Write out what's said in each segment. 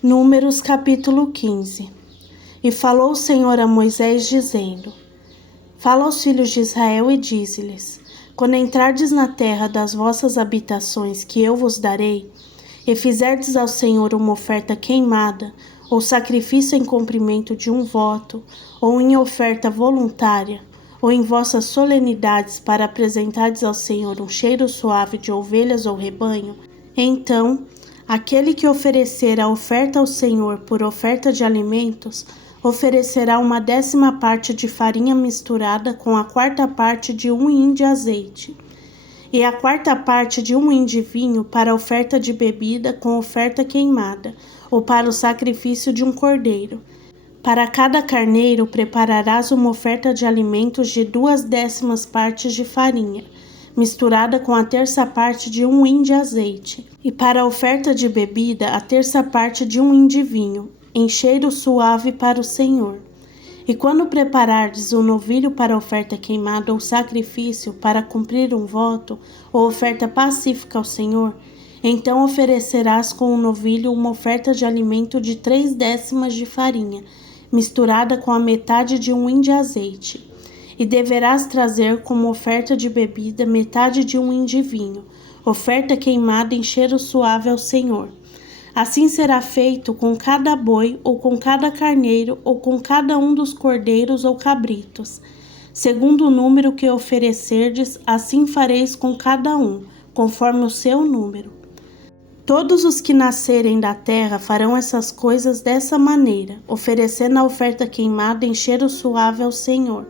Números capítulo 15. E falou o Senhor a Moisés, dizendo: Fala aos filhos de Israel e dize-lhes: Quando entrardes na terra das vossas habitações que eu vos darei, e fizerdes ao Senhor uma oferta queimada, ou sacrifício em cumprimento de um voto, ou em oferta voluntária, ou em vossas solenidades para apresentardes ao Senhor um cheiro suave de ovelhas ou rebanho, então aquele que oferecer a oferta ao Senhor por oferta de alimentos, oferecerá 1/10 parte de farinha misturada com a 1/4 parte de um hin de azeite, e a 1/4 parte de um hin de vinho para oferta de bebida com oferta queimada, ou para o sacrifício de um cordeiro. Para cada carneiro prepararás uma oferta de alimentos de 2/10 partes de farinha, misturada com a 1/3 parte de um hin de azeite, e para a oferta de bebida a 1/3 parte de um hin de vinho, em cheiro suave para o Senhor. E quando preparardes o novilho para oferta queimada ou sacrifício para cumprir um voto ou oferta pacífica ao Senhor, então oferecerás com o novilho uma oferta de alimento de 3/10 de farinha, misturada com a metade de um hin de azeite. E deverás trazer como oferta de bebida metade de um hin de vinho, oferta queimada em cheiro suave ao Senhor. Assim será feito com cada boi, ou com cada carneiro, ou com cada um dos cordeiros ou cabritos. Segundo o número que oferecerdes, assim fareis com cada um, conforme o seu número. Todos os que nascerem da terra farão essas coisas dessa maneira, oferecendo a oferta queimada em cheiro suave ao Senhor.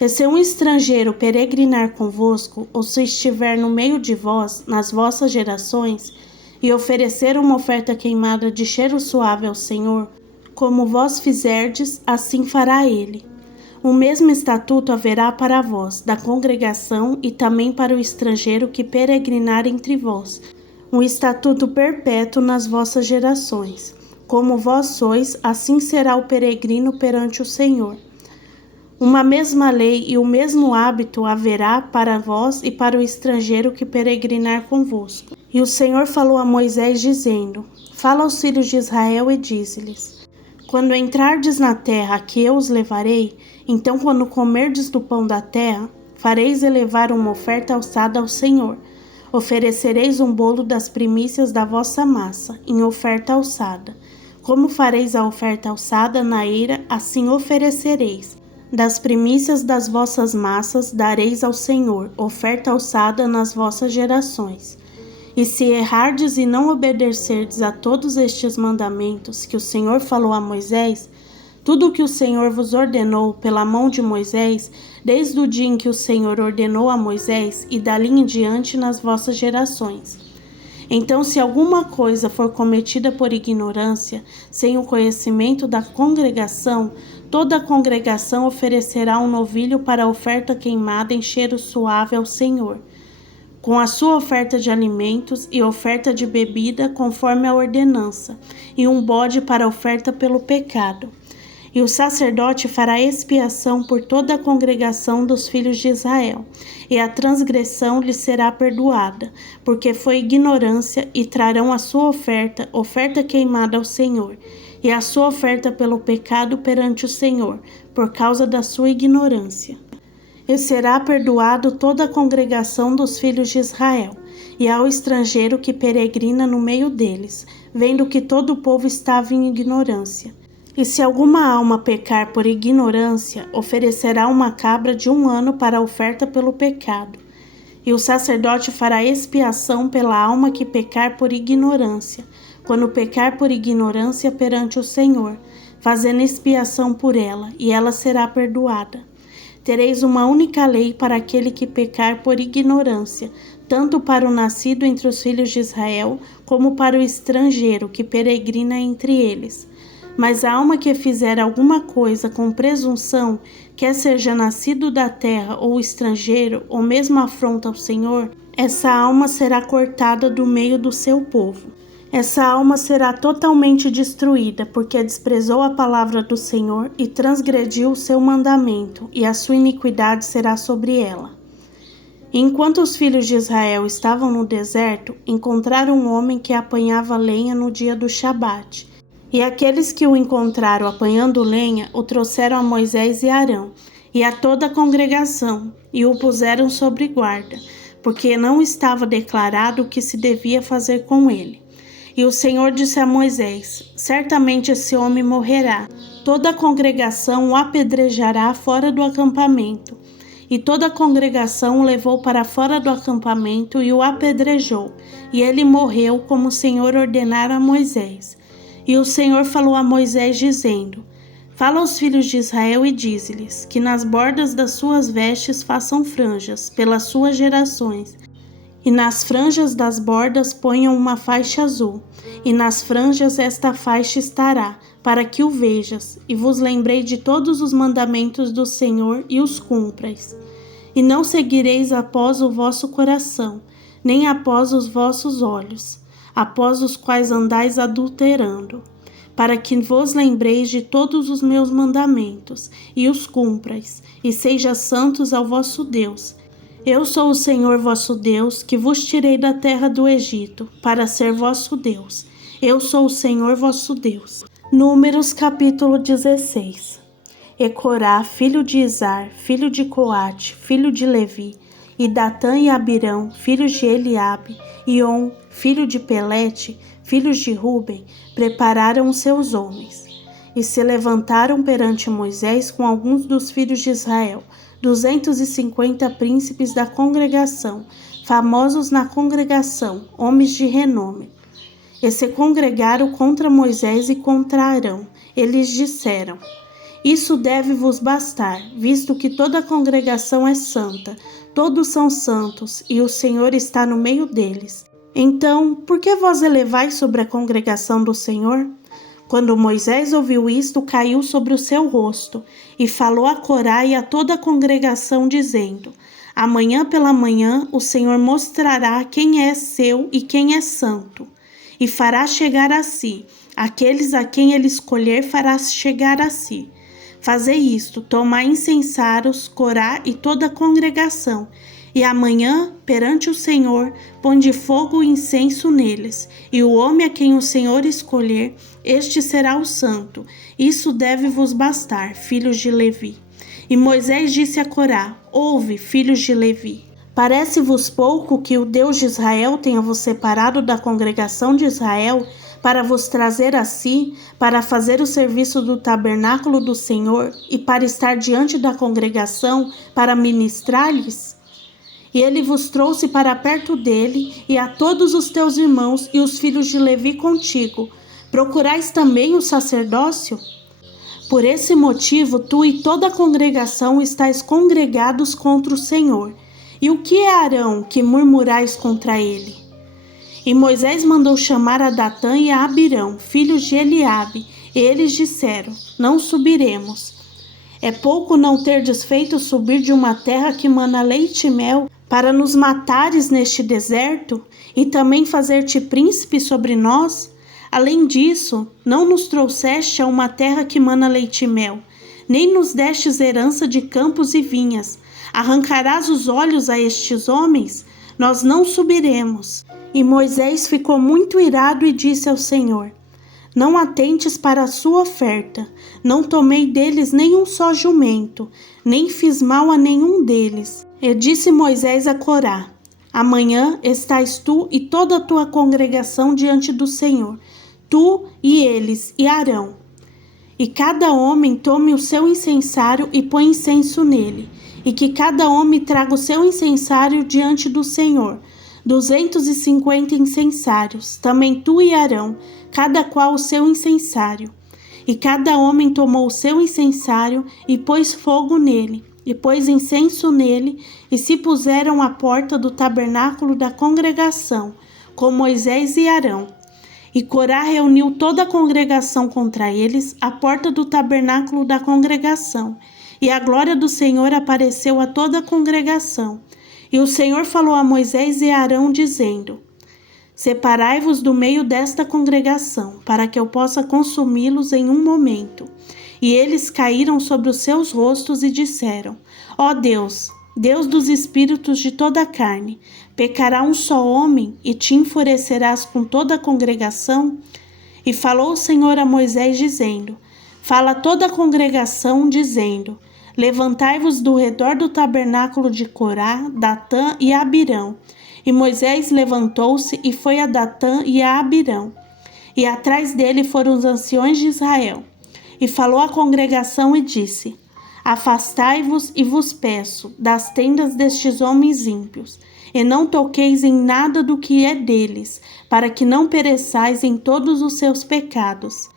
E se um estrangeiro peregrinar convosco, ou se estiver no meio de vós, nas vossas gerações, e oferecer uma oferta queimada de cheiro suave ao Senhor, como vós fizerdes, assim fará ele. O mesmo estatuto haverá para vós, da congregação, e também para o estrangeiro que peregrinar entre vós, um estatuto perpétuo nas vossas gerações. Como vós sois, assim será o peregrino perante o Senhor. Uma mesma lei e o mesmo hábito haverá para vós e para o estrangeiro que peregrinar convosco. E o Senhor falou a Moisés, dizendo: Fala aos filhos de Israel e dize-lhes: Quando entrardes na terra a que eu os levarei, então quando comerdes do pão da terra, fareis elevar uma oferta alçada ao Senhor. Oferecereis um bolo das primícias da vossa massa, em oferta alçada. Como fareis a oferta alçada na eira, assim oferecereis. Das primícias das vossas massas dareis ao Senhor, oferta alçada nas vossas gerações. E se errardes e não obedecerdes a todos estes mandamentos que o Senhor falou a Moisés, tudo o que o Senhor vos ordenou pela mão de Moisés, desde o dia em que o Senhor ordenou a Moisés, e dali em diante nas vossas gerações. Então, se alguma coisa for cometida por ignorância, sem o conhecimento da congregação, toda a congregação oferecerá um novilho para oferta queimada em cheiro suave ao Senhor, com a sua oferta de alimentos e oferta de bebida conforme a ordenança, e um bode para oferta pelo pecado. E o sacerdote fará expiação por toda a congregação dos filhos de Israel, e a transgressão lhe será perdoada, porque foi ignorância, e trarão a sua oferta, oferta queimada ao Senhor, e a sua oferta pelo pecado perante o Senhor, por causa da sua ignorância. E será perdoado toda a congregação dos filhos de Israel, e ao estrangeiro que peregrina no meio deles, vendo que todo o povo estava em ignorância. E se alguma alma pecar por ignorância, oferecerá uma cabra de 1 ano para a oferta pelo pecado. E o sacerdote fará expiação pela alma que pecar por ignorância, quando pecar por ignorância perante o Senhor, fazendo expiação por ela, e ela será perdoada. Tereis uma única lei para aquele que pecar por ignorância, tanto para o nascido entre os filhos de Israel, como para o estrangeiro que peregrina entre eles. Mas a alma que fizer alguma coisa com presunção, quer seja nascido da terra ou estrangeiro, ou mesmo afronta ao Senhor, essa alma será cortada do meio do seu povo. Essa alma será totalmente destruída, porque desprezou a palavra do Senhor e transgrediu o seu mandamento, e a sua iniquidade será sobre ela. Enquanto os filhos de Israel estavam no deserto, encontraram um homem que apanhava lenha no dia do Shabat. E aqueles que o encontraram apanhando lenha o trouxeram a Moisés e Arão e a toda a congregação e o puseram sobre guarda, porque não estava declarado o que se devia fazer com ele. E o Senhor disse a Moisés: certamente esse homem morrerá. Toda a congregação o apedrejará fora do acampamento. E toda a congregação o levou para fora do acampamento e o apedrejou. E ele morreu como o Senhor ordenara a Moisés. E o Senhor falou a Moisés dizendo: fala aos filhos de Israel e dize-lhes que nas bordas das suas vestes façam franjas pelas suas gerações. E nas franjas das bordas ponham uma faixa azul, e nas franjas esta faixa estará, para que o vejas, e vos lembrei de todos os mandamentos do Senhor e os cumprais. E não seguireis após o vosso coração, nem após os vossos olhos, após os quais andais adulterando, para que vos lembreis de todos os meus mandamentos, e os cumprais, e sejam santos ao vosso Deus. Eu sou o Senhor vosso Deus, que vos tirei da terra do Egito, para ser vosso Deus. Eu sou o Senhor vosso Deus. Números capítulo 16. E Corá, filho de Izar, filho de Coate, filho de Levi, e Datã e Abirão, filhos de Eliabe, e On, filho de Pelete, filhos de Ruben, prepararam os seus homens. E se levantaram perante Moisés com alguns dos filhos de Israel, 250 príncipes da congregação, famosos na congregação, homens de renome. E se congregaram contra Moisés e contra Arão. Eles disseram: isso deve vos bastar, visto que toda a congregação é santa, todos são santos, e o Senhor está no meio deles. Então, por que vós elevais sobre a congregação do Senhor? Quando Moisés ouviu isto, caiu sobre o seu rosto, e falou a Corá e a toda a congregação, dizendo: amanhã pela manhã o Senhor mostrará quem é seu e quem é santo, e fará chegar a si, aqueles a quem ele escolher fará chegar a si. Fazei isto, tomai incensários, Corá e toda a congregação, e amanhã, perante o Senhor, ponde fogo e incenso neles, e o homem a quem o Senhor escolher, este será o santo. Isso deve vos bastar, filhos de Levi. E Moisés disse a Corá: ouve, filhos de Levi. Parece-vos pouco que o Deus de Israel tenha vos separado da congregação de Israel, para vos trazer a si, para fazer o serviço do tabernáculo do Senhor, e para estar diante da congregação, para ministrar-lhes? E ele vos trouxe para perto dele, e a todos os teus irmãos e os filhos de Levi contigo. Procurais também o sacerdócio? Por esse motivo, tu e toda a congregação estáis congregados contra o Senhor. E o que é Arão, que murmurais contra ele? E Moisés mandou chamar a Datã e a Abirão, filhos de Eliabe. E eles disseram: não subiremos. É pouco não terdes feito subir de uma terra que mana leite e mel, para nos matares neste deserto, e também fazer-te príncipe sobre nós? Além disso, não nos trouxeste a uma terra que mana leite e mel, nem nos destes herança de campos e vinhas. Arrancarás os olhos a estes homens? Nós não subiremos. E Moisés ficou muito irado e disse ao Senhor: não atentes para a sua oferta, não tomei deles nenhum só jumento, nem fiz mal a nenhum deles. E disse Moisés a Corá: amanhã estás tu e toda a tua congregação diante do Senhor, tu e eles e Arão. E cada homem tome o seu incensário e põe incenso nele, e que cada homem traga o seu incensário diante do Senhor, 250 incensários, também tu e Arão, cada qual o seu incensário. E cada homem tomou o seu incensário e pôs fogo nele, e pôs incenso nele, e se puseram à porta do tabernáculo da congregação, com Moisés e Arão. E Corá reuniu toda a congregação contra eles, à porta do tabernáculo da congregação, e a glória do Senhor apareceu a toda a congregação. E o Senhor falou a Moisés e a Arão, dizendo: separai-vos do meio desta congregação, para que eu possa consumi-los em um momento. E eles caíram sobre os seus rostos e disseram: ó Deus, Deus dos espíritos de toda a carne, pecará um só homem e te enfurecerás com toda a congregação? E falou o Senhor a Moisés, dizendo: Fala a toda a congregação, dizendo: Levantai-vos do redor do tabernáculo de Corá, Datã e Abirão. E Moisés levantou-se e foi a Datã e a Abirão. E atrás dele foram os anciões de Israel. E falou à congregação e disse: Afastai-vos e vos peço das tendas destes homens ímpios, e não toqueis em nada do que é deles, para que não pereçais em todos os seus pecados.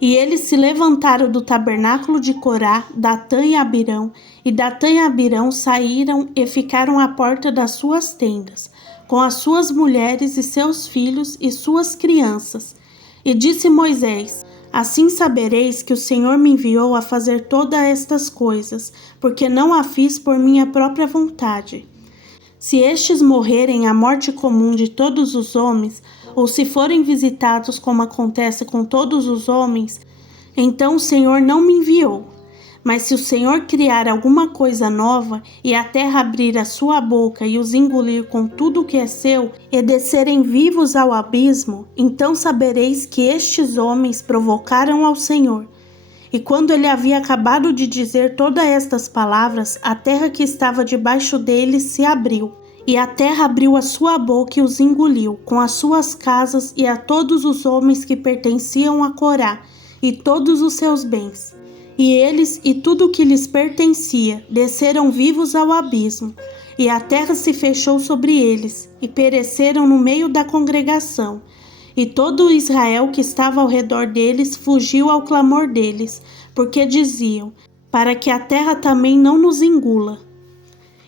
E eles se levantaram do tabernáculo de Corá, Datã e Abirão, e Datã e Abirão saíram e ficaram à porta das suas tendas, com as suas mulheres e seus filhos e suas crianças. E disse Moisés: Assim sabereis que o Senhor me enviou a fazer todas estas coisas, porque não a fiz por minha própria vontade. Se estes morrerem a morte comum de todos os homens, ou se forem visitados como acontece com todos os homens, então o Senhor não me enviou. Mas se o Senhor criar alguma coisa nova, e a terra abrir a sua boca e os engolir com tudo o que é seu, e descerem vivos ao abismo, então sabereis que estes homens provocaram ao Senhor. E quando ele havia acabado de dizer todas estas palavras, a terra que estava debaixo deles se abriu. E a terra abriu a sua boca e os engoliu, com as suas casas e a todos os homens que pertenciam a Corá, e todos os seus bens. E eles e tudo o que lhes pertencia desceram vivos ao abismo, e a terra se fechou sobre eles, e pereceram no meio da congregação. E todo Israel que estava ao redor deles fugiu ao clamor deles, porque diziam: Para que a terra também não nos engula.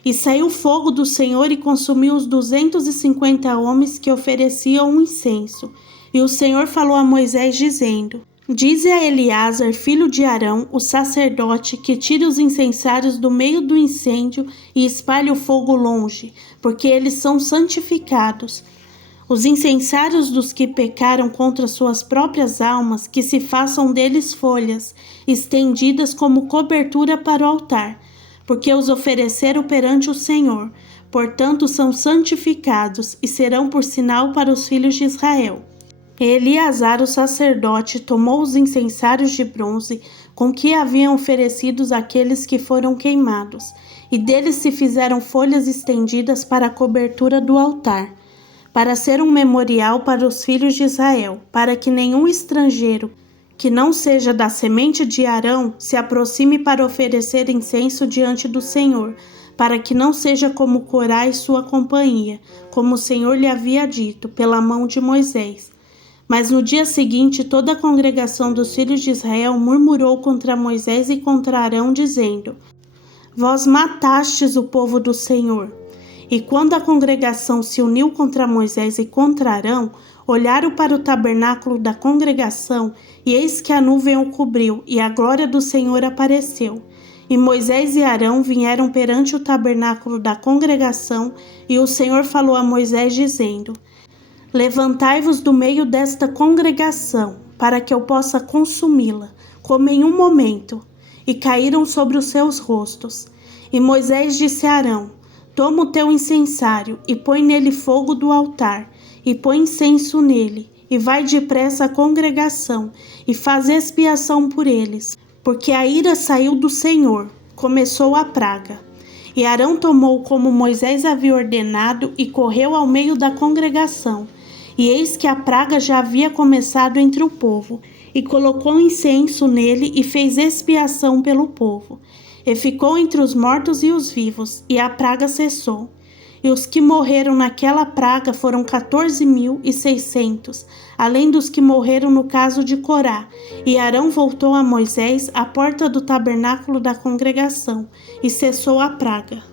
E saiu fogo do Senhor e consumiu os 250 homens que ofereciam um incenso. E o Senhor falou a Moisés, dizendo: Dize a Eleazar, filho de Arão, o sacerdote, que tire os incensários do meio do incêndio e espalhe o fogo longe, porque eles são santificados. Os incensários dos que pecaram contra suas próprias almas, que se façam deles folhas, estendidas como cobertura para o altar, porque os ofereceram perante o Senhor. Portanto, são santificados e serão por sinal para os filhos de Israel. Eleazar, o sacerdote, tomou os incensários de bronze com que haviam oferecidos aqueles que foram queimados, e deles se fizeram folhas estendidas para a cobertura do altar, para ser um memorial para os filhos de Israel, para que nenhum estrangeiro que não seja da semente de Arão se aproxime para oferecer incenso diante do Senhor, para que não seja como Corá e sua companhia, como o Senhor lhe havia dito, pela mão de Moisés. Mas no dia seguinte toda a congregação dos filhos de Israel murmurou contra Moisés e contra Arão, dizendo: Vós matastes o povo do Senhor. E quando a congregação se uniu contra Moisés e contra Arão, olharam para o tabernáculo da congregação, e eis que a nuvem o cobriu, e a glória do Senhor apareceu. E Moisés e Arão vieram perante o tabernáculo da congregação, e o Senhor falou a Moisés, dizendo: Levantai-vos do meio desta congregação, para que eu possa consumi-la, como em um momento. E caíram sobre os seus rostos. E Moisés disse a Arão: Toma o teu incensário, e põe nele fogo do altar, e põe incenso nele, e vai depressa à congregação, e faz expiação por eles, porque a ira saiu do Senhor, começou a praga. E Arão tomou como Moisés havia ordenado, e correu ao meio da congregação. E eis que a praga já havia começado entre o povo, e colocou incenso nele e fez expiação pelo povo. E ficou entre os mortos e os vivos, e a praga cessou. E os que morreram naquela praga foram 14.600, além dos que morreram no caso de Corá. E Arão voltou a Moisés à porta do tabernáculo da congregação, e cessou a praga.